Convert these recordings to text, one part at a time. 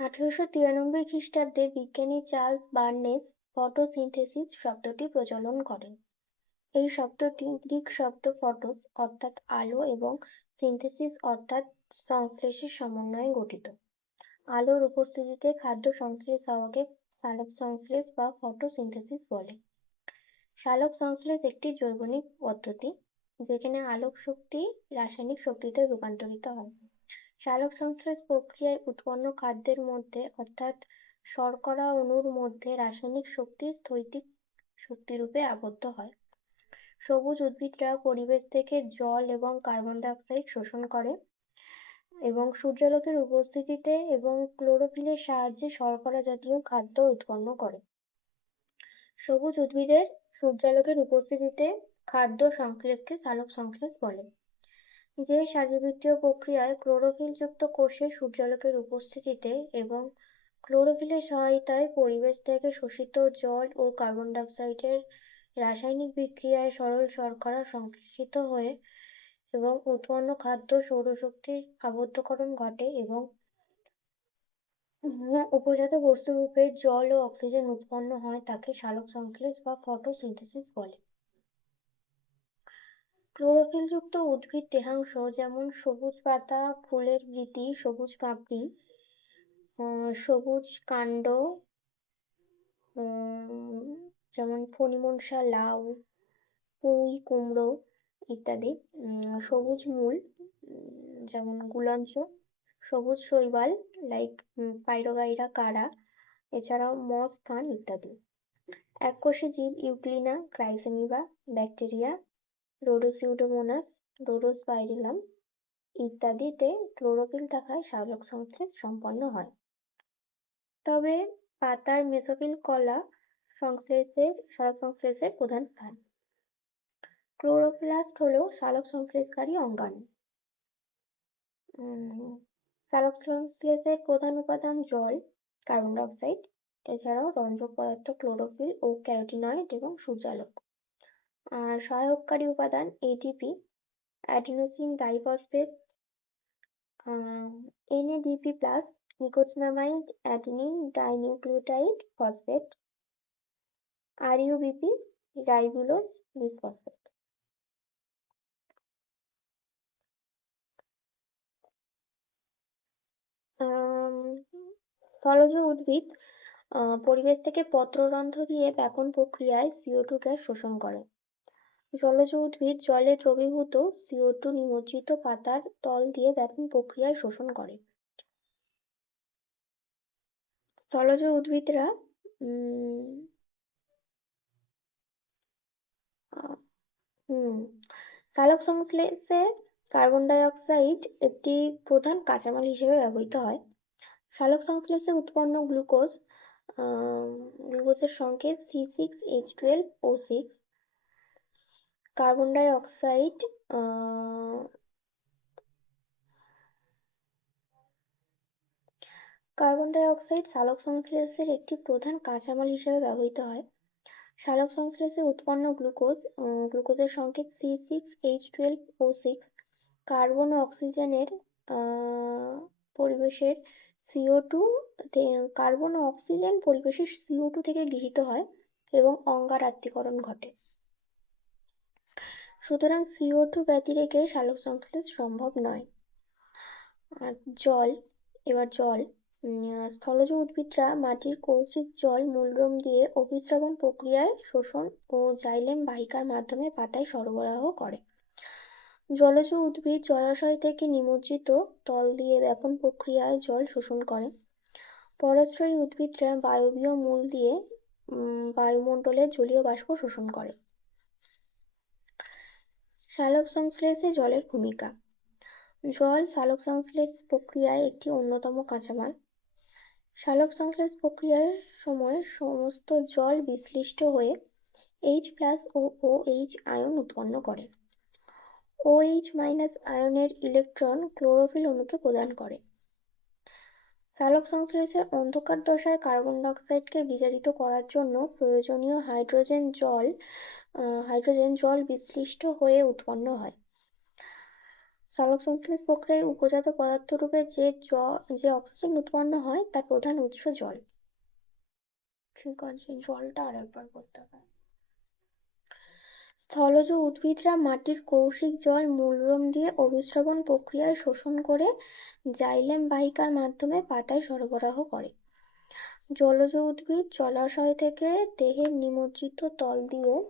1893 খ্রিস্টাব্দে বিজ্ঞানী Charles Barnes photosynthesis শব্দটি প্রচলন করেন। এই শব্দটি গ্রিক শব্দ ফটোস অর্থাৎ আলো এবং সিনথেসিস অর্থাৎ সংশ্লেষের সমন্বয়ে গঠিত। আলোর উপস্থিতিতে খাদ্য সংশ্লেষ হওয়াকে সালোকসংশ্লেষ বা ফটোসিনথেসিস বলে। সালোকসংশ্লেষ একটি জৈবনিক পদ্ধতি যেখানে আলোক শক্তি রাসায়নিক শক্তিতে রূপান্তরিত হয়। সালোকসংশ্লেষ প্রক্রিয়ায় উৎপন্ন খাদ্যের মধ্যে অর্থাৎ শর্করা অণুর মধ্যে রাসায়নিক শক্তি স্থৈতিক শক্তিরূপে আবদ্ধ হয়। সবুজ উদ্ভিদরা পরিবেশ থেকে জল এবং কার্বন ডাই অক্সাইড শোষণ করে এবং সূর্যালোকের উপস্থিতিতে এবং ক্লোরোফিলের সাহায্যে শর্করা জাতীয় খাদ্য উৎপন্ন করে। সবুজ উদ্ভিদের সূর্যালোকের উপস্থিতিতে খাদ্য সংশ্লেষকে সালোকসংশ্লেষ বলে। যে শারীরবৃত্তীয় প্রক্রিয়ায় ক্লোরোফিল যুক্ত কোষে সূর্যালোকের উপস্থিতিতে এবং ক্লোরোফিলের সহায়তায় পরিবেশ থেকে শোষিত জল ও কার্বন ডাই অক্সাইডের রাসায়নিক বিক্রিয়ায় সরল শর্করা সংশ্লেষিত হয়ে এবং উৎপন্ন খাদ্য সৌরশক্তির আবদ্ধকরণ ঘটে এবং উপজাত বস্তুরূপে জল ও অক্সিজেন উৎপন্ন হয় তাকে সালোকসংশ্লেষ বা ফটোসিনথেসিস বলে। ক্লোরোফিল যুক্ত উদ্ভিদ দেহাংশ যেমন সবুজ পাতা, ফুলের বৃতি, সবুজ পাপড়ি, সবুজ কাণ্ড, যেমন ফণিমনসা, লাউ, পুঁই, কুমড়ো ইত্যাদি, সবুজ মূল যেমন গুলঞ্চ, সবুজ শৈবাল লাইক স্পাইরোগাইরা কারা, এছাড়াও মস ফান ইত্যাদি। এককোষী জীব ইউগ্লিনা, ক্রাইসেমিবা, ব্যাকটেরিয়া, রোডোসিউডোমোনাস, রোডোস্পাইরিলাম ইত্যাদিতে ক্লোরোফিল থাকায় সালোকসংশ্লেষ সম্পন্ন হয়। তবে পাতার মেসোফিল কলা সালোকসংশ্লেষের প্রধান স্থান। ক্লোরোপ্লাস্ট হলো সালোকসংশ্লেষকারী অঙ্গাণু। সালোকসংশ্লেষের প্রধান উপাদান জল, কার্বন ডাই অক্সাইড, এছাড়াও রঞ্জক পদার্থ ক্লোরোফিল ও ক্যারোটিনয়েড এবং সূর্যালোক। আর সহায়ককারী উপাদান ATP, adenosine diphosphate, NADP+, nicotinamide adenine dinucleotide phosphate, RUBP, ribulose bisphosphate. স্থলজ উদ্ভিদ পরিবেশ থেকে পত্ররন্ধ্র দিয়ে ব্যাপন প্রক্রিয়ায় CO2 গ্যাস শোষণ করে। জলজ উদ্ভিদ জলে দ্রবীভূত CO2 নিমজ্জিত পাতার তল দিয়ে ব্যাপন প্রক্রিয়ায় শোষণ করে। স্থলজ উদ্ভিদরা সালোকসংশ্লেষে কার্বন ডাই অক্সাইড একটি প্রধান কাঁচামাল হিসেবে ব্যবহৃত হয়। সালোকসংশ্লেষে উৎপন্ন গ্লুকোজের সংকেত C6H12O6। কার্বন ডাই অক্সাইড সালোকসংশ্লেষের একটি প্রধান কাঁচামাল হিসেবে ব্যবহৃত হয়। সালোকসংশ্লেষে উৎপন্ন গ্লুকোজের সংকেত C6H12O6 কার্বন ও অক্সিজেনের পরিবেশের CO2 থেকে গৃহীত হয় এবং অঙ্গারাত্তীকরণ ঘটে। সুতরাং CO2 ব্যতি রেখে সালোকসংশ্লেষ সম্ভব নয়। জল। স্থলজ উদ্ভিদরা মাটির কৌশিক জল মূলরোম দিয়ে অভিস্রবণ প্রক্রিয়ায় শোষণ ও জাইলেম বাহিকার মাধ্যমে পাতায় সরবরাহ করে। জলজ উদ্ভিদ জলাশয় থেকে নিমজ্জিত তল দিয়ে ব্যাপন প্রক্রিয়ায় জল শোষণ করে। পরাশ্রয়ী উদ্ভিদরা বায়বীয় মূল দিয়ে বায়ুমণ্ডলে জলীয় বাষ্প শোষণ করে। সালোকসংশ্লেষে জলের ভূমিকা। জল সালোকসংশ্লেষ প্রক্রিয়ায় একটি অন্যতম কাঁচামাল। সালোকসংশ্লেষ প্রক্রিয়ার সময় সমস্ত জল বিশ্লিষ্ট হয়ে H+ ও OH আয়ন উৎপন্ন করে। OH- আয়নের ইলেকট্রন ক্লোরোফিল অণুকে প্রদান করে। সালোকসংশ্লেষের অন্ধকার দশায় কার্বন ডাই অক্সাইডকে বিজারিত করার জন্য প্রয়োজনীয় হাইড্রোজেন জল বিশ্লিষ্ট হয়ে উৎপন্ন হয়। সালোকসংশ্লেষ প্রক্রিয়ায় উপজাত পদার্থ রূপে যে অক্সিজেন উৎপন্ন হয় তার প্রধান উৎস জল। ঠিক আছে, জলটা আরেকবার করতে হবে। স্থলজ উদ্ভিদরা মাটির কৌশিক জল মূলরোম দিয়ে অভিস্রবণ প্রক্রিয়ায় শোষণ করে জাইলেম বাহিকার মাধ্যমে পাতায় সরবরাহ করে। জলজ উদ্ভিদ জলাশয় থেকে দেহের নিমজ্জিত তল দিয়ে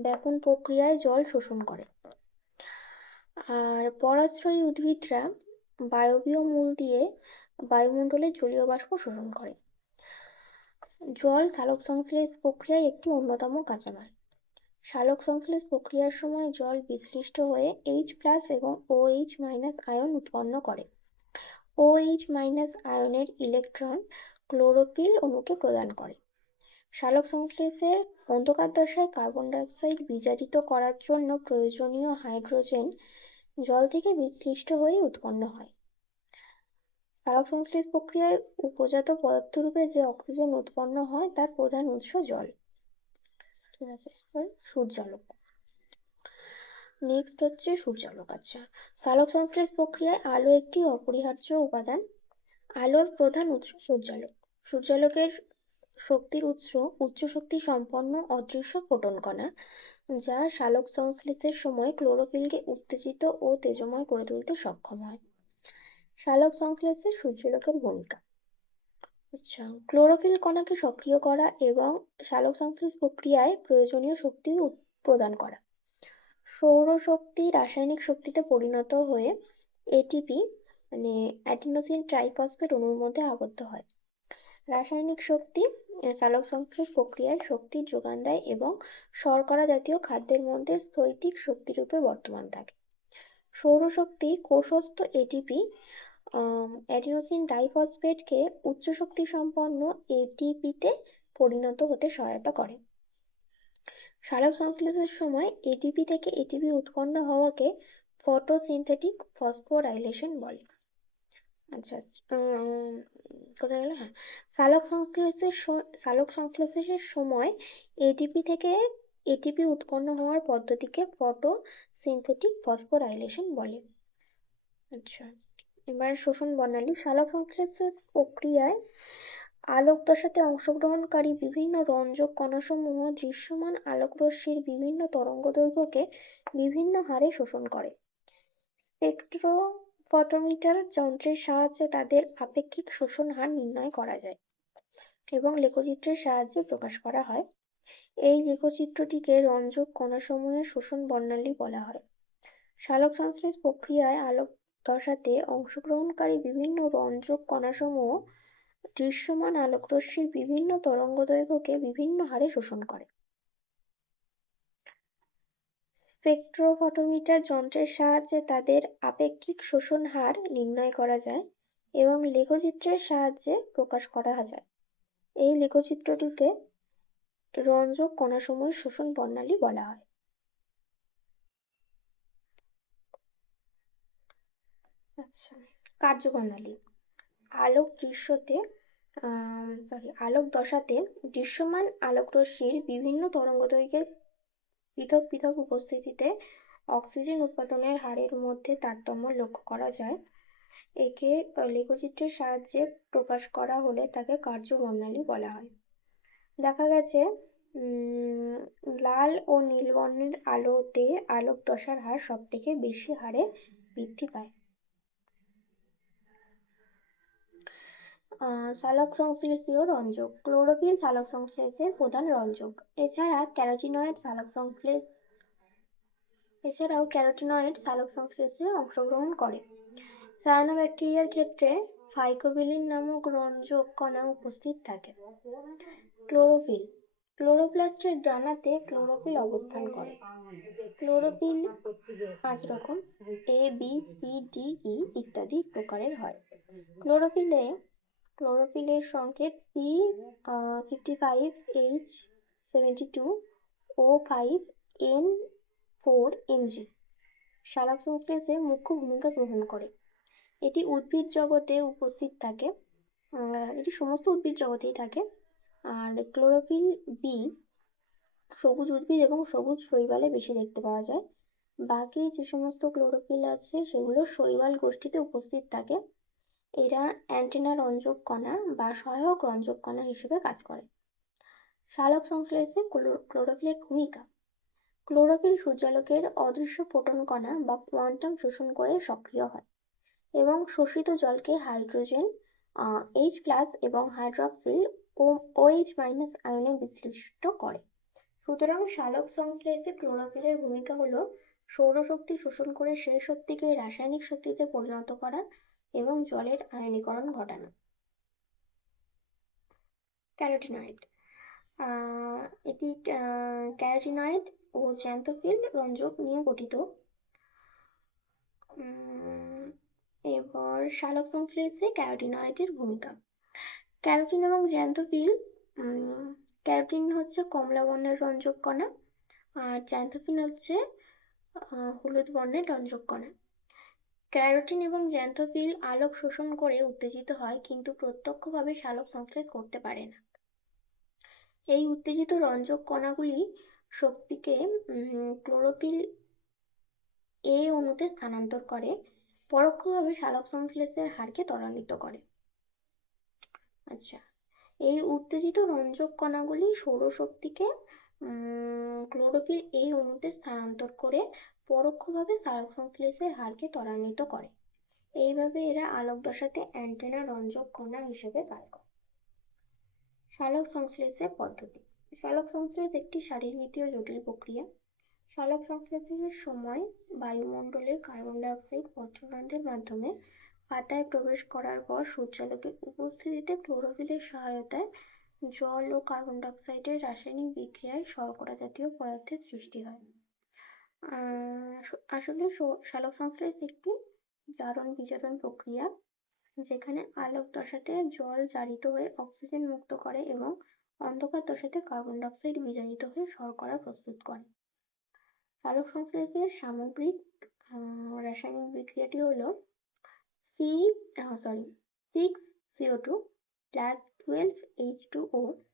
ব্যাপন প্রক্রিয়ায় জল শোষণ করে। আর পরাশ্রয়ী উদ্ভিদরা বায়বীয় মূল দিয়ে বায়ুমণ্ডলে জলীয় বাষ্প শোষণ করে। জল সালোকসংশ্লেষ প্রক্রিয়ায় একটি অন্যতম কাঁচামাল। সালোকসংশ্লেষ প্রক্রিয়ার সময় জল বিশ্লিষ্ট হয়ে H+ এবং OH- আয়ন উৎপন্ন করে। OH- আয়নের ইলেকট্রন ক্লোরোফিল অণুকে প্রদান করে। সালোকসংশ্লেষের অন্ধকার দশায় কার্বন ডাই অক্সাইড বিজারিত করার জন্য প্রয়োজনীয় হাইড্রোজেন জল থেকে বিশ্লিষ্ট হয়ে উৎপন্ন হয়। সালোকসংশ্লেষ প্রক্রিয়ায় উপজাত পদার্থ রূপে যে অক্সিজেন উৎপন্ন হয় তার প্রধান উৎস জল। ঠিক আছে, সূর্যালোক। নেক্সট হচ্ছে সূর্যালোক। আচ্ছা, সালোকসংশ্লেষ প্রক্রিয়ায় আলো একটি অপরিহার্য উপাদান। আলোর প্রধান উৎস সূর্যালোক। সূর্যালোকের শক্তির উৎস উচ্চ শক্তি সম্পন্ন অদৃশ্য ফোটন কণা, যা সালোকসংশ্লেষের সময় ক্লোরোফিলকে উত্তেজিত ও তেজোময় করে তুলতে সক্ষম হয়। সালোকসংশ্লেষে সূর্যালোকের ভূমিকা। আচ্ছা, ক্লোরোফিল কণাকে সক্রিয় করা এবং সালোকসংশ্লেষ প্রক্রিয়ায় প্রয়োজনীয় শক্তি প্রদান করা। সৌরশক্তি রাসায়নিক শক্তিতে পরিণত হয়ে এটিপি মানে অ্যাডিনোসিন ট্রাইফসফেট অণুর মধ্যে আবদ্ধ হয়। রাসায়নিক শক্তি সালোকসংশ্লেষ প্রক্রিয়ায় শক্তির যোগান দেয় এবং শর্করা জাতীয় খাদ্যের মধ্যে স্থৈতিক শক্তিরূপে বর্তমান থাকে। সৌরশক্তি কোষস্থ এটিপি অ্যাডিনোসিন ডাইফসফেটকে উচ্চ শক্তি সম্পন্ন এটিপিতে পরিণত হতে সহায়তা করে। সালোকসংশ্লেষের সময় এটিপি থেকে এটিপি উৎপন্ন হওয়াকে ফটোসিনথেটিক ফসফোরাইলেশন বলে। আচ্ছা, কোথায় গেল? হ্যাঁ, সালোকসংশ্লেষের সময় এটিপি থেকে এটিপি উৎপন্ন হওয়ার পদ্ধতিকে ফটোসিনথেটিক ফসফোরাইলেশন বলে। আচ্ছা, এবার শোষণ বর্ণালী। সালোকসংশ্লেষের প্রক্রিয়ায় আলোক দশাতে অংশগ্রহণকারী বিভিন্ন রঞ্জক কণাসমূহ দৃশ্যমান আলোকরশ্মির বিভিন্ন তরঙ্গদৈর্ঘ্যকে বিভিন্ন হারে শোষণ করে। স্পেকট্রোফটোমিটার যন্ত্রের সাহায্যে তাদের আপেক্ষিক শোষণ হার নির্ণয় করা যায় এবং লেখচিত্রের সাহায্যে প্রকাশ করা হয়। এই লেখচিত্রটিকে রঞ্জক কণাসমূহের শোষণ বর্ণালী বলা হয়। সালোকসংশ্লেষ প্রক্রিয়ায় আলোক দশাতে অংশগ্রহণকারী বিভিন্ন রঞ্জক কণাসমূহ দৃশ্যমান আলোকরশ্মির বিভিন্ন তরঙ্গদৈর্ঘ্যকে বিভিন্ন হারে শোষণ করে। স্পেকট্রোফটোমিটার যন্ত্রের সাহায্যে তাদের আপেক্ষিক শোষণ হার নির্ণয় করা যায় এবং লেখচিত্রের সাহায্যে প্রকাশ করা যায়। এই লেখচিত্রটিকে রঞ্জক কণাসমূহের শোষণ বর্ণালী বলা হয়। আচ্ছা, কার্যপ্রণালী। আলোক দশাতে দৃশ্যমান আলোকরশ্মির বিভিন্ন তরঙ্গদৈর্ঘ্যের পৃথক পৃথক উপস্থিতিতে অক্সিজেন উৎপাদনের হারের মধ্যে তারতম্য লক্ষ্য করা যায়। একে লেখচিত্রের সাহায্যে প্রকাশ করা হলে তাকে কার্যপ্রণালী বলা হয়। দেখা গেছে লাল ও নীল বর্ণের আলোতে আলোক দশার হার সব থেকে বেশি হারে বৃদ্ধি পায়। সালোকসংশ্লেষীয় রঞ্জক। ক্লোরোফিল সালোকসংশ্লেষের প্রধান রঞ্জক। এছাড়াও ক্যারোটিনয়েড সালোকসংশ্লেষে অংশগ্রহণ করে। সায়ানোব্যাকটেরিয়ার ক্ষেত্রে ফাইকোবিলিন নামক রঞ্জক কণা উপস্থিত থাকে। ক্লোরোফিল। ক্লোরোপ্লাস্টের ডানাতে ক্লোরোফিল অবস্থান করে। ক্লোরোফিল 5 রকম: A, B, C, D, E ইত্যাদি প্রকারের হয়। ক্লোরোফিলের সংকেত C55H72O5N4Mg সালোকসংশ্লেষে মুখ্য ভূমিকা গ্রহণ করে। এটি উদ্ভিদ জগতে উপস্থিত থাকে, এটি সমস্ত উদ্ভিদ জগতেই থাকে। আর ক্লোরোফিল বি সবুজ উদ্ভিদ এবং সবুজ শৈবালে বেশি দেখতে পাওয়া যায়। বাকি যে সমস্ত ক্লোরোফিল আছে সেগুলো শৈবাল গোষ্ঠীতে উপস্থিত থাকে। এরা অ্যান্টেনা রঞ্জক কণা বা সহায়ক রঞ্জক কণা হিসেবে কাজ করে। সালোক সংশ্লেষে ক্লোরোফিলের ভূমিকা। ক্লোরোফিল সূর্যালোকের অদৃশ্য ফোটন কণা বা কোয়ান্টাম শোষণ করে সক্রিয় হয় এবং শোষিত জলকে হাইড্রোজেন H+ এবং হাইড্রক্সিল OH- আয়নে বিশ্লিষ্ট করে। সুতরাং সালোক সংশ্লেষে ক্লোরোফিলের ভূমিকা হলো সৌরশক্তি শোষণ করে সেই শক্তিকে রাসায়নিক শক্তিতে পরিণত করা এবং জলের আয়নীকরণ ঘটানো। ক্যারোটিনয়েড এটি ক্যারোটিনয়েড ও জ্যান্থোফিল রঞ্জক নিয়ে গঠিত। এবার সালোক সংশ্লেষে ক্যারোটিনয়েডের ভূমিকা। ক্যারোটিন এবং জ্যান্থোফিল, ক্যারোটিন হচ্ছে কমলা বর্ণের রঞ্জক কণা আর জ্যান্থোফিল হচ্ছে হলুদ বর্ণের রঞ্জক কণা। ক্যারোটিন এবং জ্যান্থোফিল আলোক শোষণ করে উত্তেজিত হয় কিন্তু প্রত্যক্ষভাবে সালোক সংশ্লেষ করতে পারে না। এই উত্তেজিত রঞ্জক কণাগুলি শক্তিকে ক্লোরোফিল এ অণুতে স্থানান্তর করে, পরোক্ষভাবে সালোক সংশ্লেষের হারকে ত্বরান্বিত করে। আচ্ছা, এই উত্তেজিত রঞ্জক কণাগুলি সৌরশক্তিকে ক্লোরোফিল এ অণুতে স্থানান্তর করে পরোক্ষভাবে সালোক সংশ্লেষের হারকে ত্বরান্বিত করে। এইভাবে এরা আলোক দশাতে অ্যান্টেনা রঞ্জক কণা হিসেবে কাজ করে। সালোক সংশ্লেষের পদ্ধতি। সালোক সংশ্লেষ একটি শারীরবৃত্তীয় জটিল প্রক্রিয়া। সালোক সংশ্লেষের সময় বায়ুমণ্ডলের কার্বন ডাই অক্সাইড পত্ররন্ধ্রের মাধ্যমে পাতায় প্রবেশ করার পর সূর্যালোকের উপস্থিতিতে ক্লোরোফিলের সহায়তায় জল ও কার্বন ডাই অক্সাইডের রাসায়নিক বিক্রিয়ায় শর্করা জাতীয় পদার্থের সৃষ্টি হয়। আসলে সালোক সংশ্লেষ একটি জারণ বিজারণ প্রক্রিয়া যেখানে আলোক দশাতে জল জারিত হয়ে অক্সিজেন মুক্ত করে এবং অন্ধকার দশাতে কার্বন ডাই অক্সাইড বিজারিত হয়ে শর্করা প্রস্তুত করে। সালোক সংশ্লেষের সামগ্রিক রাসায়নিক বিক্রিয়াটি হলো 6CO2 plus 12H2O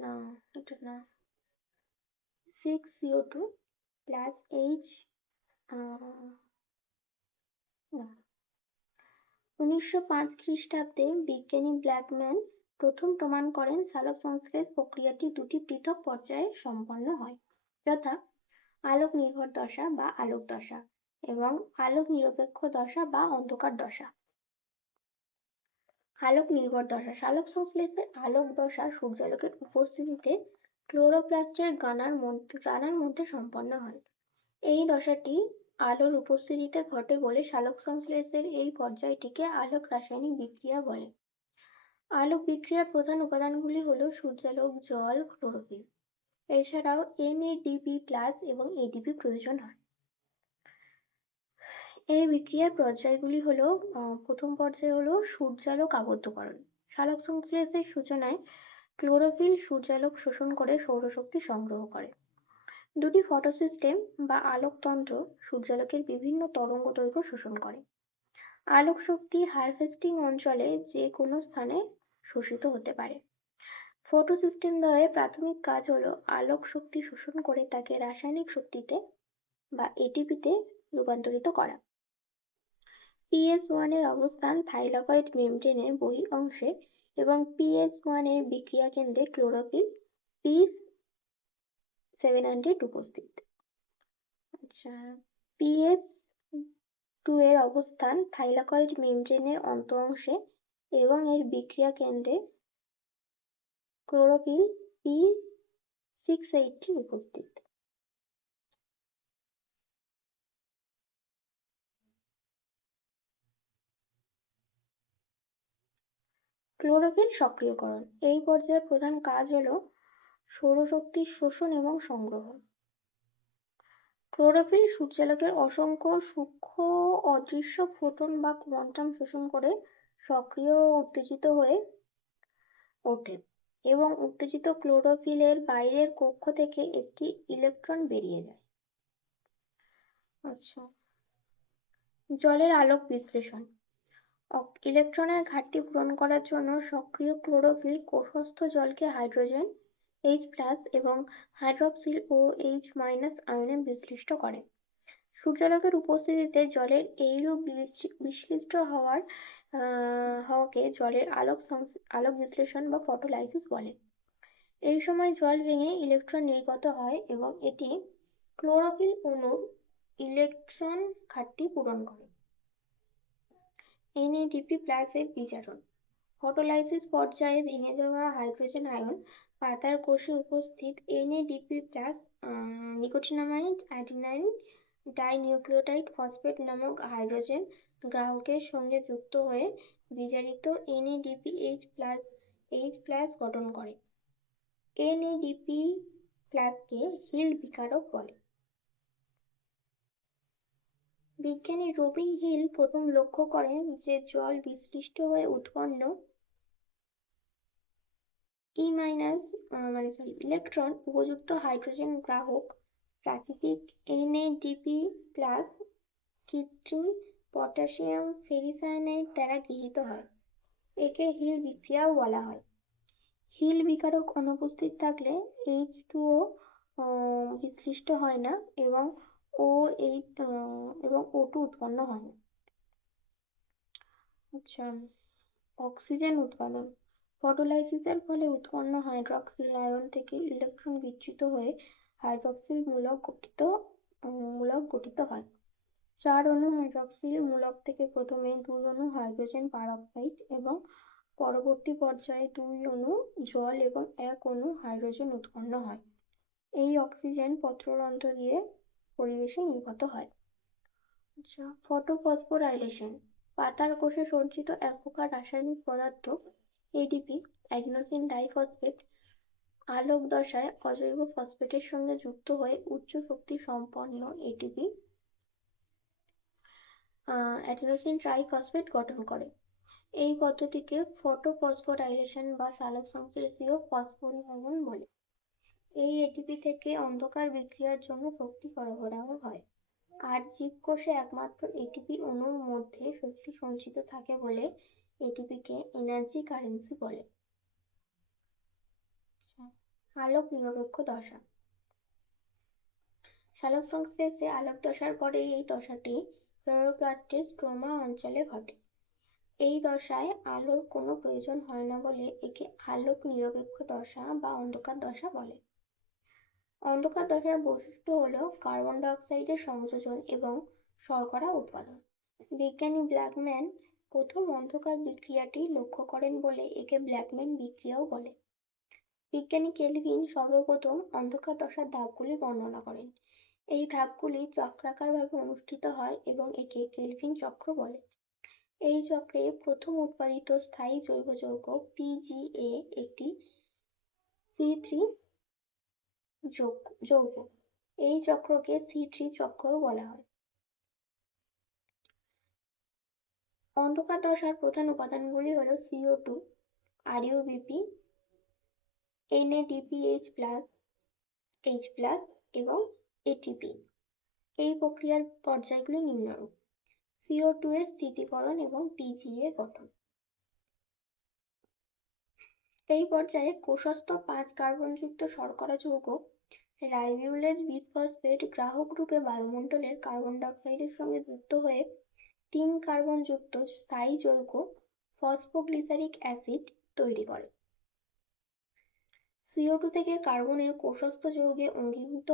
না এটা না 6CO2 plus H 1905 খ্রিস্টাব্দে বিজ্ঞানী ব্ল্যাকম্যান প্রথম প্রমাণ করেন সালোক সংশ্লেষ প্রক্রিয়াটি দুটি পৃথক পর্যায়ে সম্পন্ন হয়, যথা আলোক নির্ভর দশা বা আলোক দশা এবং আলোক নিরপেক্ষ দশা বা অন্ধকার দশা। আলোক নির্ভর দশা। সালোক সংশ্লেষের আলোক দশা সূর্যালোকের উপস্থিতিতে ক্লোরোপ্লাস্টের কণার মধ্যে সম্পন্ন হয়। এই দশাটি আলোর উপস্থিতিতে ঘটে বলে সালোক সংশ্লেষের এই পর্যায়টিকে আলোক রাসায়নিক বিক্রিয়া বলে। আলোক বিক্রিয়ার প্রধান উপাদানগুলি হলো সূর্যালোক, জল, ক্লোরোফিল। এছাড়াও NADP+ এবং ADP প্রয়োজন হয়। এই বিক্রিয়ার পর্যায়গুলি হলো প্রথম পর্যায় হলো সূর্যালোক আবদ্ধকরণ। সালোক সংশ্লেষের সূচনায় ক্লোরোফিল সূর্যালোক শোষণ করে সৌরশক্তি সংগ্রহ করে। দুটি ফটোসিস্টেম বা আলোকতন্ত্র সূর্যালোকের বিভিন্ন তরঙ্গ দৈর্ঘ্য শোষণ করে। আলোক শক্তি হারভেস্টিং অঞ্চলে যে কোনো স্থানে শোষিত হতে পারে। ফটোসিস্টেম দ্বয়ের প্রাথমিক কাজ হলো আলোক শক্তি শোষণ করে তাকে রাসায়নিক শক্তিতে বা এটিপিতে রূপান্তরিত করা। PS1 এর অবস্থান থাইলাকয়েড মেমব্রেনের বহির অংশে এবং PS1 এর বিক্রিয়া কেন্দ্রে ক্লোরোফিল P700 উপস্থিত। আচ্ছা, PS2 এর অবস্থান থাইলাকয়েড মেমব্রেনের অন্ত অংশে এবং এর বিক্রিয়া কেন্দ্রে ক্লোরোফিল P680 উপস্থিত। ক্লোরোফিল সক্রিয়করণ। এই পর্যায়ের প্রধান কাজ হলো সৌরশক্তির শোষণ এবং সংগ্রহ। ক্লোরোফিল সূর্যালোকের অসংখ্য সূক্ষ্ম অদৃশ্য ফোটন বা কোয়ান্টাম শোষণ করে সক্রিয় ও উত্তেজিত হয়ে ওঠে এবং উত্তেজিত ক্লোরোফিলের বাইরের কক্ষ থেকে একটি ইলেকট্রন বেরিয়ে যায়। আচ্ছা, জলের আলোক বিশ্লেষণ। ইলেকট্রনের ঘাটতি পূরণ করার জন্য সক্রিয় ক্লোরোফিল কোষস্থ জলকে হাইড্রোজেন H+ এবং হাইড্রক্সিল OH- আয়নে বিশ্লিষ্ট করে। সূর্যালোকের উপস্থিতিতে জলের এইরূপ বিশ্লিষ্ট হওয়াকে জলের আলোক বিশ্লেষণ বা ফটোলাইসিস বলে। এই সময় জল ভেঙে ইলেকট্রন নির্গত হয় এবং এটি ক্লোরোফিল অণুর ইলেকট্রন ঘাটতি পূরণ করে। NADP+ এর বিজারণ। ফটোলাইসিস পর্যায়ে ভেঙে যাওয়া হাইড্রোজেন আয়ন পাতার কোষে উপস্থিত NADP+ nicotinamide adenine dinucleotide phosphate নামক হাইড্রোজেন গ্রাহকের সঙ্গে যুক্ত হয়ে বিজারিত NADPH+ গঠন করে। NADP+ কে হিল বিকারক বলে। বিজ্ঞানী রবিন হিল প্রথম লক্ষ্য করেন যে জল বিশ্লিষ্ট হয়ে উৎপন্ন ইলেকট্রন উপযুক্ত হাইড্রোজেন গ্রাহক প্রাকৃতিক NADP+ কৃত্রিম পটাশিয়াম ফেরিসায়ানাইড দ্বারা গৃহীত হয়। একে হিল বিক্রিয়াও বলা হয়। হিল বিকারক অনুপস্থিত থাকলে H2O বিশ্লিষ্ট হয় না এবং O2 উৎপন্ন হয় না। আচ্ছা, অক্সিজেন উৎপাদন। ফটোলাইসিসের ফলে উৎপন্ন হাইড্রক্সিল আয়ন থেকে ইলেকট্রন বিচ্যুত হয়ে হাইড্রক্সিল মূলক গঠিত হয়। 4 অণু হাইড্রক্সিল মূলক থেকে প্রথমে 2 অণু হাইড্রোজেন পারঅক্সাইড এবং পরবর্তী পর্যায়ে 2 অণু জল এবং 1 অণু হাইড্রোজেন উৎপন্ন হয়। এই অক্সিজেন পত্ররন্ধ্র দিয়ে পরিবেশে নির্গত হয়। আচ্ছা, ফটোফসফোরাইলেশন। পাতার কোষে সঞ্চিত এক প্রকার রাসায়নিক পদার্থ ADP অ্যাডিনোসিন ডাইফসফেট আলোক দশায় অজৈব ফসফেটের সঙ্গে যুক্ত হয়ে উচ্চ শক্তি সম্পন্ন ATP অ্যাডিনোসিন ট্রাইফসফেট গঠন করে। এই পদ্ধতিকে ফটোফসফোরাইলেশন বা সালোকসংশ্লেষীয় ফসফোরিলেশন বলে। এই ATP থেকে অন্ধকার বিক্রিয়ার জন্য শক্তি সরবরাহ হয়। আর জীবকোষে একমাত্র ATP অণুর মধ্যে শক্তি সঞ্চিত থাকে বলে ATP কে এনার্জি কারেন্সি বলে। আলোক নিরপেক্ষ দশা। সালোক সংশ্লেষে আলোক দশার পরে এই দশাটি ক্লোরোপ্লাস্টের স্ট্রোমা অঞ্চলে ঘটে। এই দশায় আলোর কোনো প্রয়োজন হয় না বলে একে আলোক নিরপেক্ষ দশা বা অন্ধকার দশা বলে। অন্ধকার দশার বৈশিষ্ট্য হলো কার্বন ডাই অক্সাইডের সংযোজন এবং শর্করা উৎপাদন। বিজ্ঞানী ব্ল্যাকম্যান প্রথম অন্ধকার বিক্রিয়াটি লক্ষ্য করেন বলে একে ব্ল্যাকম্যান বিক্রিয়াও বলে। বিজ্ঞানী কেলভিন সর্বপ্রথম অন্ধকার দশার ধাপগুলি বর্ণনা করেন। এই ধাপগুলি চক্রাকারভাবে অনুষ্ঠিত হয় এবং একে কেলভিন চক্র বলে। এই চক্রে প্রথম উৎপাদিত স্থায়ী জৈব যৌগ PGA একটি C3 যৌগ। এই চক্রকে C3 চক্রও বলা হয়। অন্ধকার দশার প্রধান উপাদানগুলি হলো CO2, RUBP, NADPH+, H+ এবং ATP। এই প্রক্রিয়ার পর্যায়গুলি নিম্নরূপ: CO2 এর স্থিতিকরণ এবং PGA গঠন। এই পর্যায়ে কোষস্থ 5 কার্বনযুক্ত শর্করা যৌগ রাইবোলেজ বিসফসফেট গ্রাহক রূপে বায়ুমণ্ডলের কার্বন ডাই অক্সাইডের সঙ্গে যুক্ত হয়ে 3 কার্বন যুক্ত স্থায়ী যৌগ ফসফোগ্লিসারিক অ্যাসিড তৈরি করে। CO2 থেকে কার্বনের কোষস্থ যৌগে অঙ্গীভূত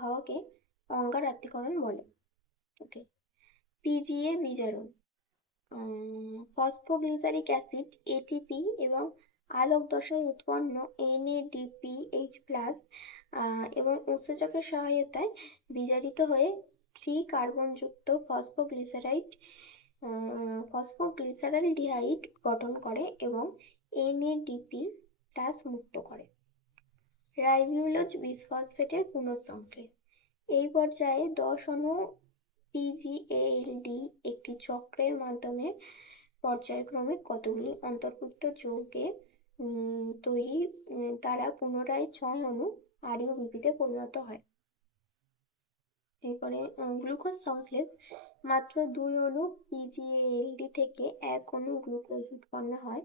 হওয়াকে অঙ্গারাত্তীকরণ বলে। PGA বিজারণ। ফসফোগ্লিসারিক অ্যাসিড ATP এবং আলোক দশায় উৎপন্ন NADPH+ এবং উৎসেচকের সহায়তায় বিজারিত হয়ে 3 কার্বন যুক্ত ফসফোগ্লিসারালডিহাইড গঠন করে এবং NADP+ মুক্ত করে। রাইবোলেজ বিসফসফেটের পুনঃসংশ্লেষ। এই পর্যায়ে 10 অণু PGALD একটি চক্রের মাধ্যমে পর্যায়ক্রমে কতগুলি অন্তর্ভুক্ত যৌগে তৈরি দ্বারা পুনরায় 6 অণু RUBP তে পরিণত হয়। এরপরে গ্লুকোজ সংশ্লেষ, মাত্র 2 অণু পিজিএলডি থেকে 1 অণু গ্লুকোজ উৎপন্ন হয়।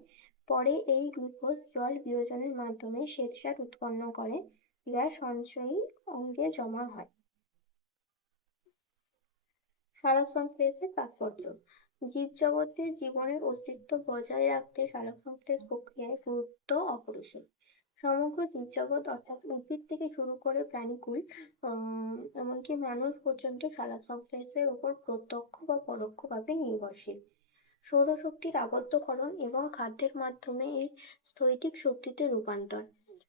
পরে এই গ্লুকোজ জল বিয়োজনের মাধ্যমে শ্বেতসার উৎপন্ন করে, যা সঞ্চয়ী অঙ্গে জমা হয়। সালোকসংশ্লেষের তাৎপর্য, জীবজগতে জীবনের অস্তিত্ব বজায় রাখতে সালোকসংশ্লেষ প্রক্রিয়ায় গুরুত্ব অপরিসীম। সমগ্র জীবজগৎ অর্থাৎ উদ্ভিদ থেকে শুরু করে প্রাণীকুল এমনকি মানুষ পর্যন্ত সালোকসংশ্লেষের উপর প্রত্যক্ষ বা পরোক্ষভাবে নির্ভরশীল। সৌরশক্তির আবদ্ধকরণ এবং খাদ্যের মাধ্যমে এর স্থৈতিক শক্তিতে রূপান্তর।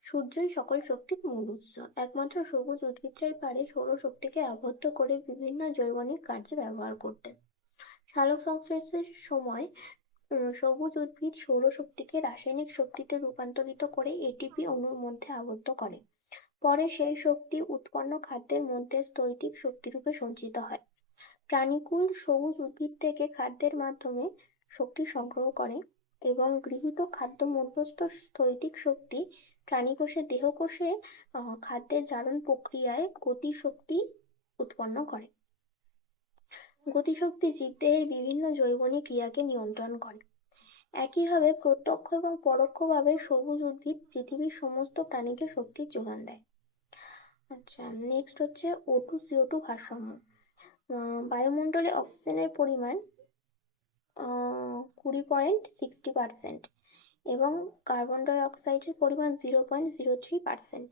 সূর্যই সকল শক্তির মূল উৎস। একমাত্র সবুজ উদ্ভিদরাই পারে সৌরশক্তিকে আবদ্ধ করে বিভিন্ন জৈবনিক কার্যে ব্যবহার করতে। সালোকসংশ্লেষের সময় সবুজ উদ্ভিদ সৌরশক্তিকে রাসায়নিক শক্তিতে রূপান্তরিত করে এটিপি অণুর মধ্যে আবদ্ধ করে। পরে সেই শক্তি উৎপন্ন খাদ্যের মধ্যে স্থৈতিক শক্তিরূপে সঞ্চিত হয়। প্রাণীকুল সবুজ উদ্ভিদ থেকে খাদ্যের মাধ্যমে শক্তি সংগ্রহ করে এবং গৃহীত খাদ্য মধ্যস্থ স্থৈতিক শক্তি প্রাণীকোষে দেহকোষে খাদ্যের জারণ প্রক্রিয়ায় গতিশক্তি উৎপন্ন করে। গতিশক্তি জীবদেহের বিভিন্ন জৈবনিক ক্রিয়াকে নিয়ন্ত্রণ করে। একইভাবে প্রত্যক্ষ এবং পরোক্ষভাবে সবুজ উদ্ভিদ পৃথিবীর সমস্ত প্রাণীকে শক্তির যোগান দেয়। আচ্ছা, নেক্সট হচ্ছে O2 CO2 ভারসাম্য। বায়ুমণ্ডলে অক্সিজেনের পরিমাণ 20.60% এবং কার্বন ডাই অক্সাইডের পরিমাণ 0.03%।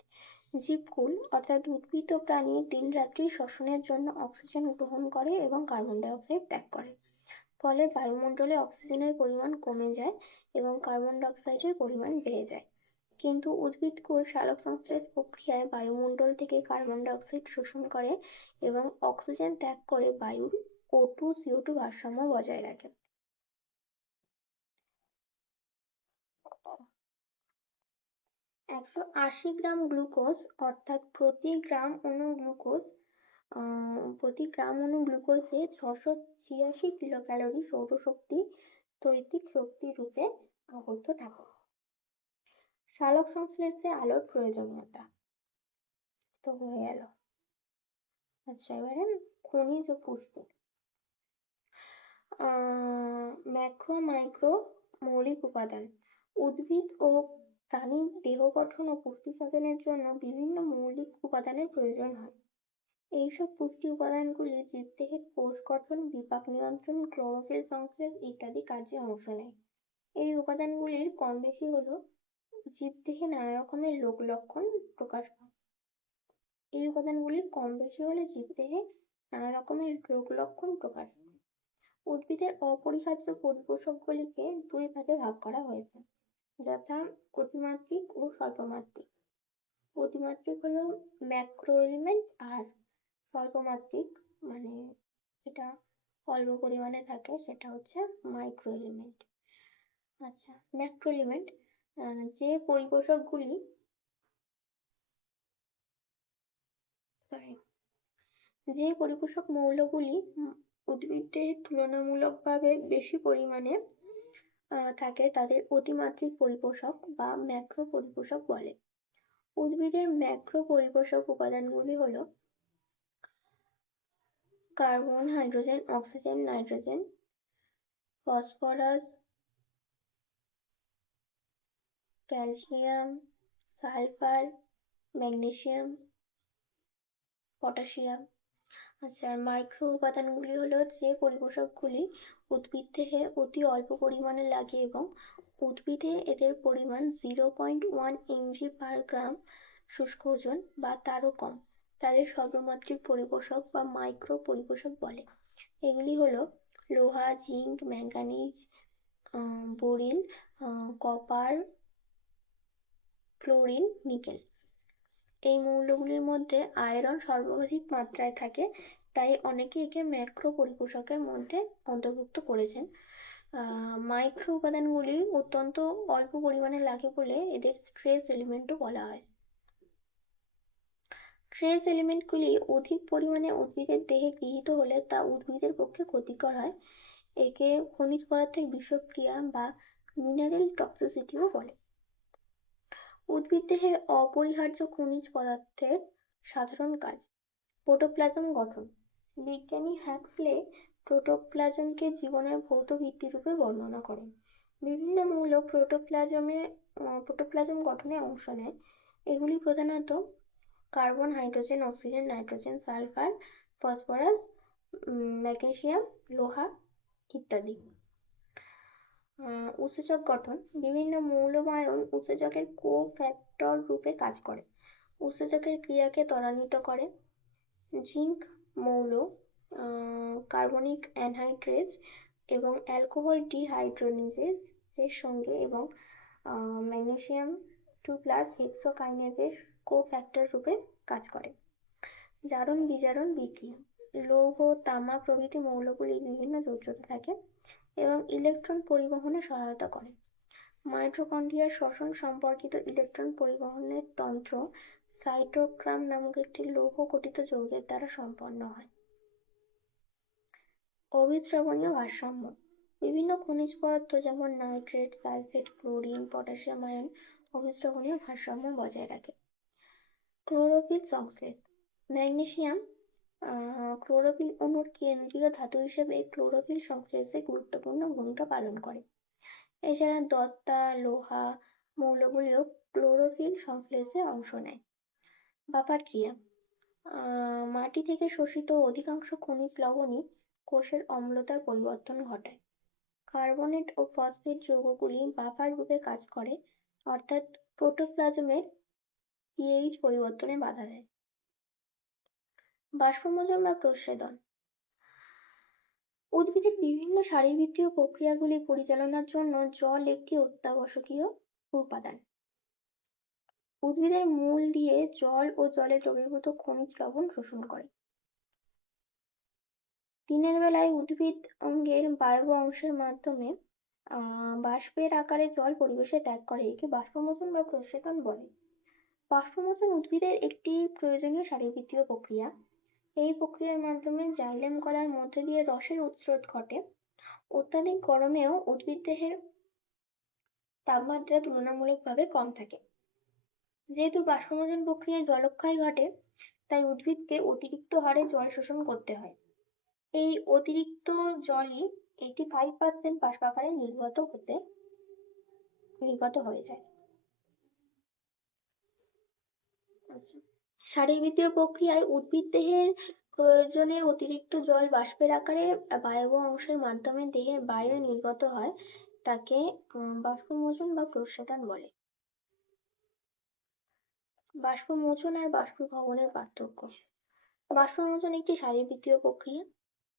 জীবকুল অর্থাৎ উদ্ভিদ ও প্রাণী দিন রাত্রি শ্বসনের জন্য অক্সিজেন গ্রহণ করে এবং কার্বন ডাই অক্সাইড ত্যাগ করে। ফলে বায়ুমণ্ডলে অক্সিজেনের পরিমাণ কমে যায় এবং কার্বন ডাই অক্সাইডের পরিমাণ বেড়ে যায়। কিন্তু উদ্ভিদকুল সালোকসংশ্লেষ প্রক্রিয়ায় বায়ুমণ্ডল থেকে কার্বন ডাই অক্সাইড শোষণ করে এবং অক্সিজেন ত্যাগ করে বায়ুর O2 CO2 ভারসাম্য বজায় রাখে। 180 গ্রাম গ্লুকোজ অর্থাৎ প্রতি গ্রাম অণু গ্লুকোজে 686 কিলোক্যালোরি সৌরশক্তি স্থৈতিক শক্তি রূপে আবদ্ধ থাকে। সালোকসংশ্লেষে আলোর প্রয়োজনীয়তা তো হয়ে গেল। আচ্ছা, এবারে খনিজ ও পুষ্টি। ম্যাক্রো মাইক্রো মৌলিক উপাদান। উদ্ভিদ ও প্রাণীর দেহ গঠন ও পুষ্টি সাধনের জন্য বিভিন্ন মৌলিক উপাদানের প্রয়োজন হয়। এইসব পুষ্টি উপাদানগুলি জীবদেহের কোষ গঠন, বিপাক নিয়ন্ত্রণ, ক্লোরোফিল সংশ্লেষ ইত্যাদি কার্যে অংশ নেয়। এই উপাদানগুলির কম বেশি হলো জীবদেহে নানা রকমের রোগ লক্ষণ প্রকাশ পায়। এই উপাদানগুলির কম বেশি হলে জীবদেহে নানা রকমের রোগ লক্ষণ প্রকাশ পায়। উদ্ভিদের অপরিহার্য পরিপোষকগুলিকে দুই ভাগে ভাগ করা হয়েছে, যথা অতিমাত্রিক ও স্বল্পমাত্রিক। অতিমাত্রিক হলো ম্যাক্রো এলিমেন্ট আর স্বল্পমাত্রিক মানে যেটা অল্প পরিমাণে থাকে সেটা হচ্ছে মাইক্রো এলিমেন্ট। আচ্ছা, ম্যাক্রো এলিমেন্ট যে পরিপোষকগুলি যে পরিপোষক মৌলগুলি উদ্ভিদের তুলনামূলকভাবে বেশি পরিমাণে থাকে তাদের অতিমাত্রিক পরিপোষক বা ম্যাক্রো পরিপোষক বলে। উদ্ভিদের ম্যাক্রো পরিপোষক উপাদানগুলি হলো carbon, hydrogen, oxygen, nitrogen, phosphorus, calcium, sulphur, magnesium, potassium. আচ্ছা, মাইক্রো উপাদানগুলি হলো যে পরিপোষকগুলি উদ্ভিদ দেহে অতি অল্প পরিমাণে লাগে এবং উদ্ভিদে এদের পরিমাণ 0.1 mg per গ্রাম শুষ্ক ওজন বা তারও কম, তাদের সর্বমাত্রিক পরিপোষক বা মাইক্রো পরিপোষক বলে। এগুলি হলো লোহা, zinc, manganese, boron, copper, chlorine, nickel. এই মৌলগুলির মধ্যে আয়রন সর্বাধিক মাত্রায় থাকে, তাই অনেকে একে ম্যাক্রো পরিপোষকের মধ্যে অন্তর্ভুক্ত করেছেন। মাইক্রো উপাদানগুলি অত্যন্ত অল্প পরিমাণে লাগে বলে এদের ট্রেস এলিমেন্টও বলা হয়। ট্রেস এলিমেন্টগুলি অধিক পরিমাণে উদ্ভিদের দেহে গৃহীত হলে তা উদ্ভিদের পক্ষে ক্ষতিকর হয়। একে খনিজ পদার্থের বিষক্রিয়া বা মিনারেল টক্সিসিটিও বলে। উদ্ভিদ দেহে অপরিহার্য খনিজ পদার্থের সাধারণ কাজ। প্রোটোপ্লাজম গঠন। বিজ্ঞানী হ্যাক্সলে প্রোটোপ্লাজমকে জীবনের ভৌত ভিত্তিরূপে বর্ণনা করেন। বিভিন্ন মৌল প্রোটোপ্লাজম গঠনে অংশ নেয়। এগুলি প্রধানত carbon, hydrogen, oxygen, nitrogen, sulphur, phosphorus, magnesium, লোহা ইত্যাদি। উৎসেচক গঠন। বিভিন্ন মৌলবায়ন উৎসেচকের কোফ্যাক্টর রূপে কাজ করে। উৎসেচকের ক্রিয়াকে ত্বরান্বিত করে। জিঙ্ক মৌল কার্বনিক অ্যানহাইড্রেজ এবং অ্যালকোহল ডিহাইড্রোজেনেজ এর সঙ্গে এবং ম্যাগনেসিয়াম 2+ হেক্সোকাইনেজের কোফ্যাক্টর রূপে কাজ করে। জারণ বিজারণ বিক্রিয়া। লৌহ, তামা প্রভৃতি মৌলগুলি বিভিন্ন যোজ্যতা থাকে এবং ইলেকট্রন পরিবহনে সহায়তা করে। মাইটোকন্ড্রিয়ার শ্বসন সম্পর্কিত ইলেকট্রন পরিবহনের তন্ত্র সাইটোক্রোম নামক একটি লৌহ গঠিত যৌগের দ্বারা সম্পন্ন হয়। অভিস্রবণীয় ভারসাম্য। বিভিন্ন খনিজ পদার্থ যেমন nitrate, sulphate, chlorine, potassium ion অভিস্রবণীয় ভারসাম্য বজায় রাখে। ক্লোরোফিল সংশ্লেষ। ম্যাগনেসিয়াম ক্লোরোফিল অণুর কেন্দ্রীয় ধাতু হিসেবে ক্লোরোফিল সংশ্লেষে গুরুত্বপূর্ণ ভূমিকা পালন করে। এছাড়া দস্তা, লোহা মৌলগুলিও ক্লোরোফিল সংশ্লেষে অংশ নেয়। বাফার ক্রিয়া। মাটি থেকে শোষিত অধিকাংশ খনিজ লবণই কোষের অম্লতার পরিবর্তন ঘটায়। কার্বনেট ও ফসফেট যৌগগুলি বাফার রূপে কাজ করে, অর্থাৎ প্রোটোপ্লাজমের পিএইচ পরিবর্তনে বাধা দেয়। বাষ্পমোচন বা প্রস্বেদন। উদ্ভিদের বিভিন্ন শারীরবৃত্তীয় প্রক্রিয়াগুলি পরিচালনার জন্য জল একটি অত্যাবশ্যকীয় উপাদান। উদ্ভিদের মূল দিয়ে জল ও জলে দ্রবীভূত খনিজ লবণ শোষণ করে। দিনের বেলায় উদ্ভিদ অঙ্গের বায়বীয় অংশের মাধ্যমে বাষ্পের আকারে জল পরিবেশে ত্যাগ করে। একে বাষ্পমোচন বা প্রস্বেদন বলে। বাষ্পমোচন উদ্ভিদের একটি প্রয়োজনীয় শারীরবৃত্তীয় প্রক্রিয়া। এই প্রক্রিয়ার মাধ্যমে জাইলেম কলার মধ্য দিয়ে রসের উৎস্রোত ঘটে। অত্যাধিক গরমেও উদ্ভিদ দেহের তাপমাত্রা তুলনামূলকভাবে কম থাকে। যেহেতু বাষ্পমোচন প্রক্রিয়ায় জলক্ষয় ঘটে, তাই উদ্ভিদকে অতিরিক্ত হারে জল শোষণ করতে হয়। এই অতিরিক্ত জলই 85% বাষ্পাকারে নির্গত হয়ে যায়। শারীরবৃত্তীয় প্রক্রিয়ায় উদ্ভিদ দেহের প্রয়োজনের অতিরিক্ত জল বাষ্পের আকারে বায়বীয় অংশের মাধ্যমে দেহের বাইরে নির্গত হয়, তাকে বাষ্পমোচন বা প্রস্বেদন বলে। বাষ্পমোচন আর বাষ্পীভবনের পার্থক্য। বাষ্পমোচন একটি শারীরবৃত্তীয় প্রক্রিয়া,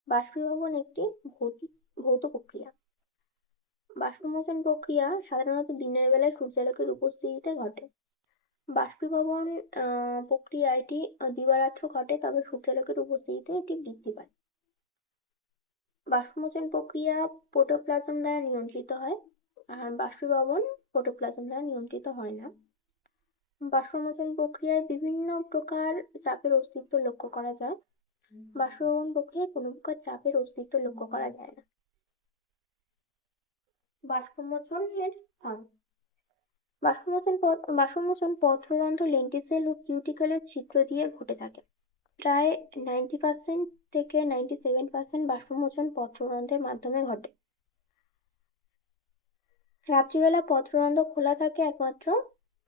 বাষ্পীভবন একটি ভৌত প্রক্রিয়া। বাষ্পমোচন প্রক্রিয়া সাধারণত দিনের বেলায় সূর্যালোকের উপস্থিতিতে ঘটে। বাষ্পীভবন প্রক্রিয়া এটি দিবারাত্র ঘটে, তবে সূর্যালোকের উপস্থিতিতে এটি বৃদ্ধি পায়। বাষ্পমোচন প্রক্রিয়া প্রোটোপ্লাজম দ্বারা নিয়ন্ত্রিত হয়, আর বাষ্পীভবন প্রোটোপ্লাজম দ্বারা নিয়ন্ত্রিত হয় না। বাষ্পমোচন প্রক্রিয়ায় বিভিন্ন প্রকার চাপের অস্তিত্ব লক্ষ্য করা যায়। বাষ্পীভবন প্রক্রিয়ায় কোনো প্রকার চাপের অস্তিত্ব লক্ষ্য করা যায় না। বাষ্পমোচনের স্থান। বাষ্পমোচন পত্ররন্ধ্র, লেন্টিসেল ও কিউটিকলের ছিদ্র দিয়ে ঘটে থাকে। প্রায় 90% থেকে 97% বাষ্পমোচন পত্ররন্ধ্রের মাধ্যমে ঘটে। রাত্রিবেলা পত্ররন্ধ্র খোলা থাকে একমাত্র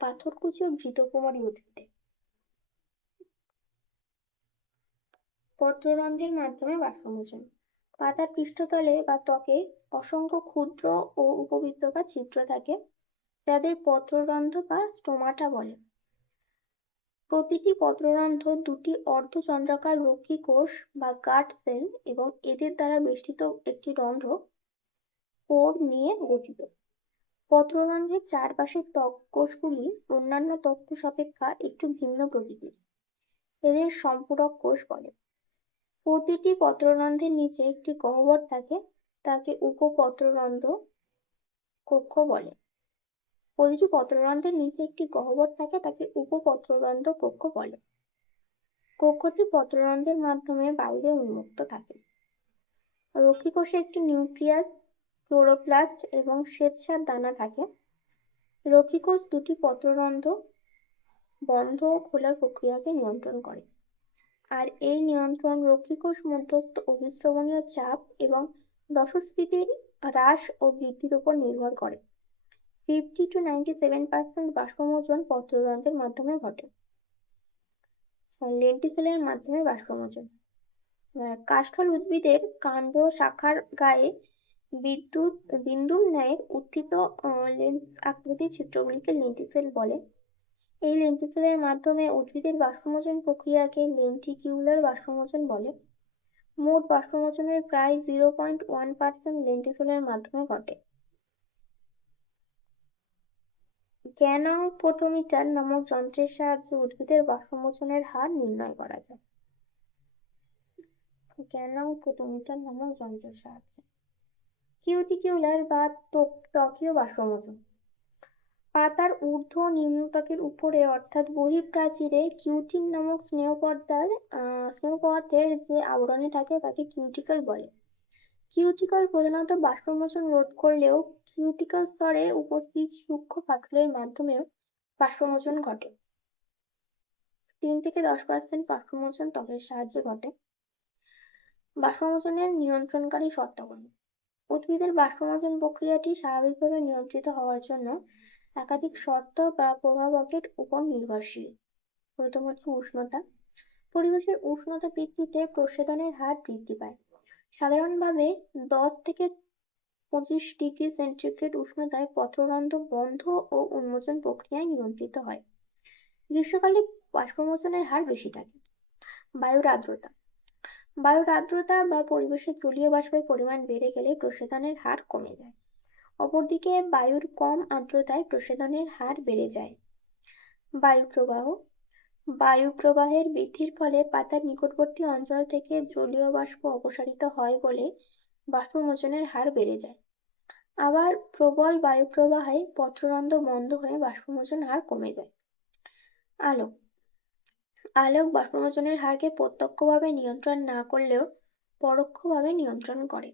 পাথরকুচি ও ঘৃতকুমারী উদ্ভিদে। পত্ররন্ধ্রের মাধ্যমে বাষ্পমোচন। পাতার পৃষ্ঠতলে বা ত্বকে অসংখ্য ক্ষুদ্র ও উপবৃত্তাকার ছিদ্র থাকে, যাদের পত্ররন্ধ্র বা স্টোমাটা বলে। প্রতিটি পত্ররন্ধ্র দুটি অর্ধচন্দ্রাকার রক্ষী কোষ বা গার্ড সেল এবং এদের দ্বারা বেষ্টিত একটি রন্ধ্র পোর নিয়ে গঠিত। পত্ররন্ধ্রের চারপাশের ত্বক কোষগুলি অন্যান্য ত্বক কোষ অপেক্ষা একটু ভিন্ন প্রকৃতির। এদের সম্পূরক কোষ বলে। প্রতিটি পত্ররন্ধ্রের নিচে একটি গহ্বর থাকে, তাকে উপপত্ররন্ধ্র কক্ষ বলে। প্রতিটি পত্ররন্ধ্রের নিচে একটি গহ্বর থাকে, তাকে উপপত্ররন্ধ্র কক্ষ বলে। কক্ষটি পত্ররন্ধ্রের মাধ্যমে বাইরে উন্মুক্ত থাকে। রক্ষী কোষে একটি নিউক্লিয়াস, ক্লোরোপ্লাস্ট এবং শ্বেতসার দানা থাকে। রক্ষী কোষ দুটি পত্ররন্ধ্র বন্ধ ও খোলার প্রক্রিয়াকে নিয়ন্ত্রণ করে। আর এই নিয়ন্ত্রণ রক্ষীকোষ মধ্যস্থ অভিস্রবণীয় চাপ এবং রসস্ফীতির হ্রাস ও বৃদ্ধির উপর নির্ভর করে। 50-97% বাষ্পমোচন পত্ররন্ধ্রের মাধ্যমে ঘটে। লেন্টিসেলের মাধ্যমে বাষ্পমোচন। কাষ্ঠল উদ্ভিদের কাণ্ড শাখার গায়ে বিদ্যুৎ বিন্দুর ন্যায় উত্থিত লেন্স আকৃতির ছিদ্রগুলিকে লেন্টিসেল বলে। এই লেন্টিসেলের মাধ্যমে উদ্ভিদের বাষ্পমোচন প্রক্রিয়াকে লেন্টিকিউলার বাষ্পমোচন বলে। মোট বাষ্পমোচনের প্রায় 0.1% লেন্টিসেলের মাধ্যমে ঘটে। গ্যানাউপটোমিটার নামক যন্ত্রের সাহায্যে উদ্ভিদের বাষ্পমোচনের হার নির্ণয় করা যায়। গ্যানাউপটোমিটার নামক যন্ত্রের সাহায্যে কিউটিকিউলার বা ত্বকীয় বাষ্পমোচন। পাতার ঊর্ধ্ব ও নিম্নত্বকের উপরে অর্থাৎ বহিঃপ্রাচীরে কিউটিন নামক স্নেহ পদার্থের যে আবরণী থাকে তাকে কিউটিকল বলে। কিউটিকল প্রধানত বাষ্পমোচন রোধ করলেও কিউটিকল স্তরে উপস্থিত সূক্ষ্ম ফাটলের মাধ্যমেও বাষ্পমোচন ঘটে। 3-10% বাষ্পমোচন ত্বকের সাহায্যে ঘটে। বাষ্পমোচনের নিয়ন্ত্রণকারী শর্তাবলী। উদ্ভিদের বাষ্পমোচন প্রক্রিয়াটি স্বাভাবিকভাবে নিয়ন্ত্রিত হওয়ার জন্য একাধিক শর্ত বা প্রভাবকের উপর নির্ভরশীল। প্রথম হচ্ছে উষ্ণতা। পরিবেশের উষ্ণতা বৃদ্ধিতে প্রস্বেদনের হার বৃদ্ধি পায়। সাধারণভাবে 10-25 ডিগ্রি সেন্টিগ্রেড উষ্ণতায় পত্ররন্ধ্র বন্ধ ও উন্মোচন প্রক্রিয়ায় নিয়ন্ত্রিত হয়। গ্রীষ্মকালে বাষ্পমোচনের হার বেশি থাকে। বায়ুর আর্দ্রতা। বায়ুর আর্দ্রতা বা পরিবেশে জলীয় বাষ্পের পরিমাণ বেড়ে গেলে প্রস্বেদনের হার কমে যায়। অপরদিকে বায়ুর কম আর্দ্রতায় প্রস্বেদনের হার বেড়ে যায়। বায়ু প্রবাহ। বায়ু প্রবাহের বৃদ্ধির ফলে পাতার নিকটবর্তী অঞ্চল থেকে জলীয় বাষ্প অপসারিত হয় বলে বাষ্পমোচনের হার বেড়ে যায়। আবার প্রবল বায়ু প্রবাহে পত্ররন্ধ্র বন্ধ হয়ে বাষ্পমোচন হার কমে যায়। আলো। আলোক বাষ্পমোচনের হারকে প্রত্যক্ষভাবে নিয়ন্ত্রণ না করলেও পরোক্ষভাবে নিয়ন্ত্রণ করে।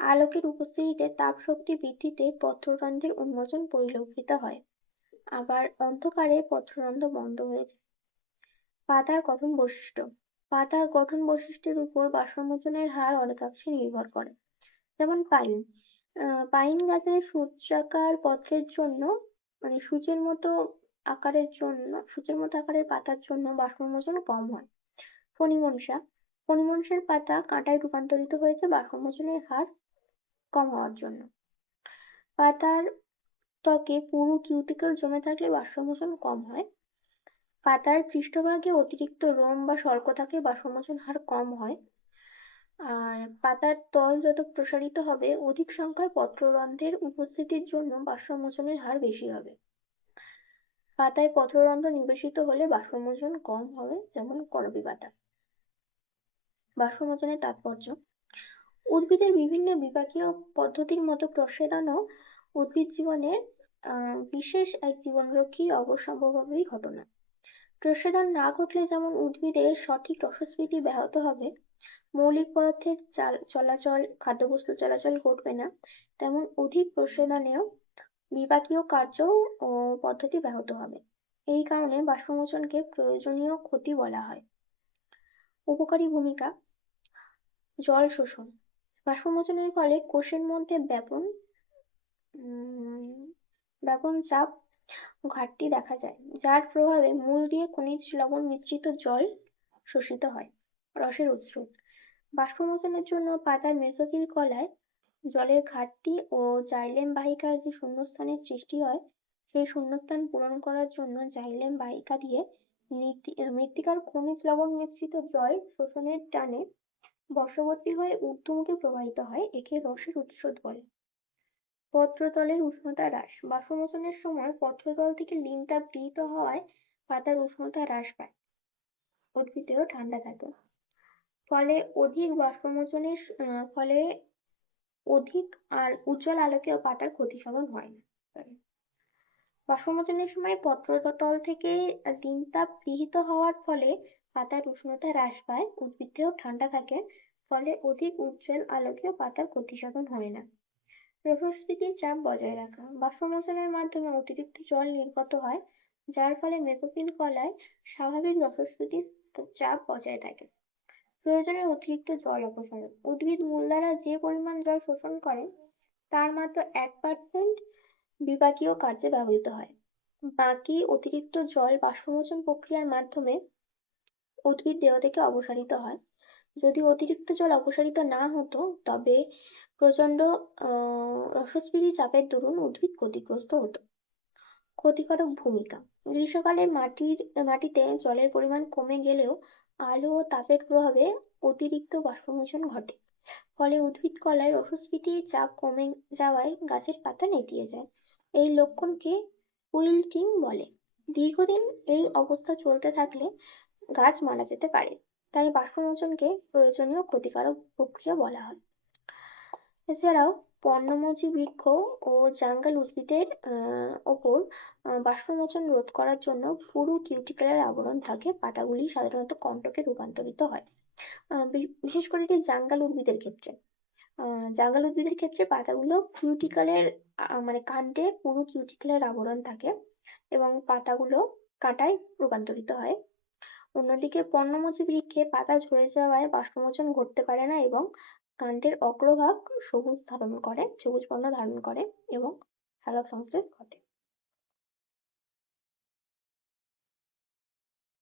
আলোকের উপস্থিতিতে তাপ শক্তি বৃদ্ধিতে পত্ররন্ধ্রের উন্মোচন পরিলক্ষিত হয়। আবার অন্ধকারে পত্ররন্ধ্র বন্ধ হয়ে যায়। পাতার গঠন বৈশিষ্ট্য। পাতার গঠন বৈশিষ্ট্যের উপর বাষ্পমোচনের হার অনেকাংশে নির্ভর করে। যেমন পাইন। পাইন গাছের সূচাকার পত্রের জন্য সূচের মতো আকারের পাতার জন্য বাষ্পমোচন কম হয়। ফণিমনসা। ফণিমনসার পাতা কাঁটায় রূপান্তরিত হয়েছে বাষ্পমোচনের হার কম হওয়ার জন্য। পাতার ত্বকে পুরু কিউটিকল জমে থাকলে বাষ্পমোচন কম হয়। পাতার পৃষ্ঠভাগে অতিরিক্ত রোম বা শল্ক থাকলে বাষ্পমোচন হার কম হয়। আর পাতার তল যত প্রসারিত হবে অধিক সংখ্যায় পত্ররন্ধ্রের উপস্থিতির জন্য বাষ্পমোচনের হার বেশি হবে। পাতায় পত্ররন্ধ্র নিবেশিত হলে বাষ্পমোচন কম হবে, যেমন করবী পাতা। বাষ্পমোচনের তাৎপর্য। উদ্ভিদের বিভিন্ন বিপাকীয় পদ্ধতির মতো প্রস্বেদনও উদ্ভিদ জীবনের বিশেষ এক জীবনরক্ষী অবশ্যম্ভাবী ঘটনা। প্রস্বেদন না ঘটলে যেমন উদ্ভিদের সঠিক রসস্ফীতি ব্যাহত হবে, মৌলিক পদার্থের চলাচল, খাদ্যবস্তু চলাচল ঘটবে না, তেমন অধিক প্রস্বেদনেও বিপাকীয় কার্য ও পদ্ধতি ব্যাহত হবে। এই কারণে বাষ্পমোচনকে প্রয়োজনীয় ক্ষতি বলা হয়। উপকারী ভূমিকা। জল শোষণ। বাষ্পমোচনের ফলে কোষের মধ্যে ব্যাপন চাপ ঘাটতি দেখা যায়, যার প্রভাবে মূল দিয়ে খনিজ লবণ মিশ্রিত জল শোষিত হয়। রসের উৎস। বাষ্পমোচনের জন্য পাতার মেসোফিল কলায় জলের ঘাটতি ও জাইলেম বাহিকার যে শূন্যস্থানের সৃষ্টি হয়, সেই শূন্যস্থান পূরণ করার জন্য জাইলেম বাহিকা দিয়ে মৃত্তিকার খনিজ লবণ মিশ্রিত জল শোষণের টানে বর্ষবর্তী হয়ে ঊর্ধ্বমুখে প্রবাহিত হয়, একে রসের উৎস বলে। পত্রতলের উষ্ণতা হ্রাস। বাষ্পমোচনের সময় পত্রতল থেকে লিনতাপ গৃহীত হওয়ায় পাতার উষ্ণতা হ্রাস পায়, উদ্ভিদেও ঠান্ডা থাকে। ফলে অধিক আর উজ্জ্বল আলোকেও পাতার ক্ষতি সাধন হয় না। বাষ্পমোচনের সময় পত্রতল থেকে লিনতাপ গৃহীত হওয়ার ফলে পাতার উষ্ণতা হ্রাস পায়, উদ্ভিদেও ঠান্ডা থাকে, ফলে অধিক উজ্জ্বল আলোকেও পাতার ক্ষতি সাধন হয় না। রসস্ফীতির চাপ বজায় রাখা। বাষ্পমোচনের মাধ্যমে অতিরিক্ত জল নির্গত হয়, যার ফলে মেসোফিল কলায় স্বাভাবিক রসস্ফীতি চাপ বজায় থাকে। প্রয়োজনের অতিরিক্ত জল অপসারণ, উদ্ভিদ মূল দ্বারা যে পরিমাণ জল শোষণ করে তার মাত্র 1% বিপাকীয় কার্যে ব্যবহৃত হয়। বাকি অতিরিক্ত জল বাষ্পমোচন প্রক্রিয়ার মাধ্যমে উদ্ভিদ দেহ থেকে অপসারিত হয়। যদি অতিরিক্ত জল অপসারিত না হতো তবে প্রচন্ড রসস্ফীতি চাপের দরুন উদ্ভিদ ক্ষতিগ্রস্ত হতো। ক্ষতিকারক ভূমিকা, গ্রীষ্মকালে মাটিতে জলের পরিমাণ কমে গেলেও আলো ও তাপের প্রভাবে অতিরিক্ত বাষ্পমোচন ঘটে। ফলে উদ্ভিদ কলায় রসস্ফীতির চাপ কমে যাওয়ায় গাছের পাতা নেতিয়ে যায়। এই লক্ষণকে উইল্টিং বলে। দীর্ঘদিন এই অবস্থা চলতে থাকলে গাছ মারা যেতে পারে। তাই বাষ্পমোচনকে প্রয়োজনীয় ক্ষতিকারক প্রক্রিয়া বলা হয়। এছাড়াও পর্ণমোচী বৃক্ষ ও জাঙ্গাল উদ্ভিদের ওপর বাষ্পমোচন রোধ করার জন্য পুরু কিউটিকুলার আবরণ থাকে। পাতাগুলি সাধারণত কন্টকে রূপান্তরিত হয়। বিশেষ করে এটি জাঙ্গাল উদ্ভিদের ক্ষেত্রে। জাঙ্গাল উদ্ভিদের ক্ষেত্রে পাতাগুলো কিউটিকলের মানে কাণ্ডে পুরু কিউটিকুলার আবরণ থাকে এবং পাতাগুলো কাঁটায় রূপান্তরিত হয়। অন্যদিকে পর্ণমোচী বৃক্ষে পাতা ঝরে যাওয়ায় বাষ্পমোচন ঘটতে পারে না এবং কাণ্ডের অগ্রভাগ সবুজ বর্ণ ধারণ করে এবং সালোক সংশ্লেষ ঘটে।